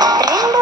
Aprendo